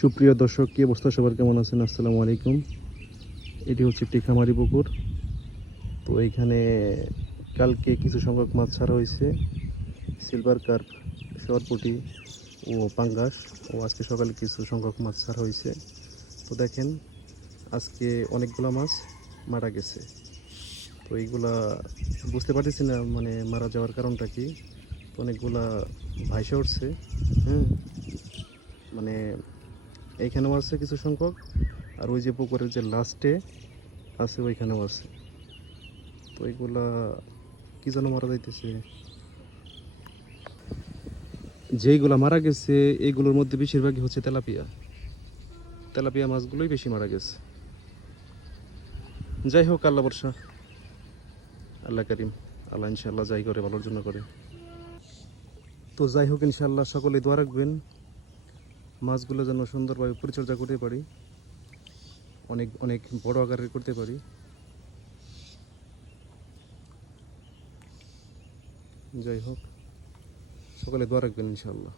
সুপ্রিয় দর্শক, কি অবস্থা সবার, কেমন আছেন? আসসালামু আলাইকুম। এটি হচ্ছে একটি খামারি পুকুর। তো এইখানে কালকে কিছু সংখ্যক মাছ ছাড়া হয়েছে, সিলভার কার্প, সরপুঁটি ও পাঙ্গাস। ও আজকে সকালে কিছু সংখ্যক মাছ ছাড়া হয়েছে। তো দেখেন, আজকে অনেকগুলো মাছ মারা গেছে। তো এইগুলা বুঝতে পারতেছি না মানে মারা যাওয়ার কারণটা কি। তো অনেকগুলা ভাইসা উঠছে। হ্যাঁ, মানে এইখানেও আছে কিছু সংখ্যক, আর ওই যে পুকুরের যে লাস্টে আছে ওইখানেও আছে। তো এইগুলা কি যেন মারা যাইতেছে, যেইগুলা মারা গেছে এইগুলোর মধ্যে বেশিরভাগই হচ্ছে তেলাপিয়া। তেলাপিয়া মাছগুলোই বেশি মারা গেছে। যাই হোক, আল্লাহ বর্ষা, আল্লাহ করিম, আল্লাহ ইনশাল্লাহ যাই করে ভালোর জন্য করে। তো যাই হোক, ইনশাল্লাহ সকলে দোয়া রাখবেন মাছগুলো যেন সুন্দরভাবে পরিচর্যা করতে পারি, অনেক অনেক বড় আকারের করতে পারি। যাই হোক, সকলে দোয়া রাখবেন ইনশাল্লাহ।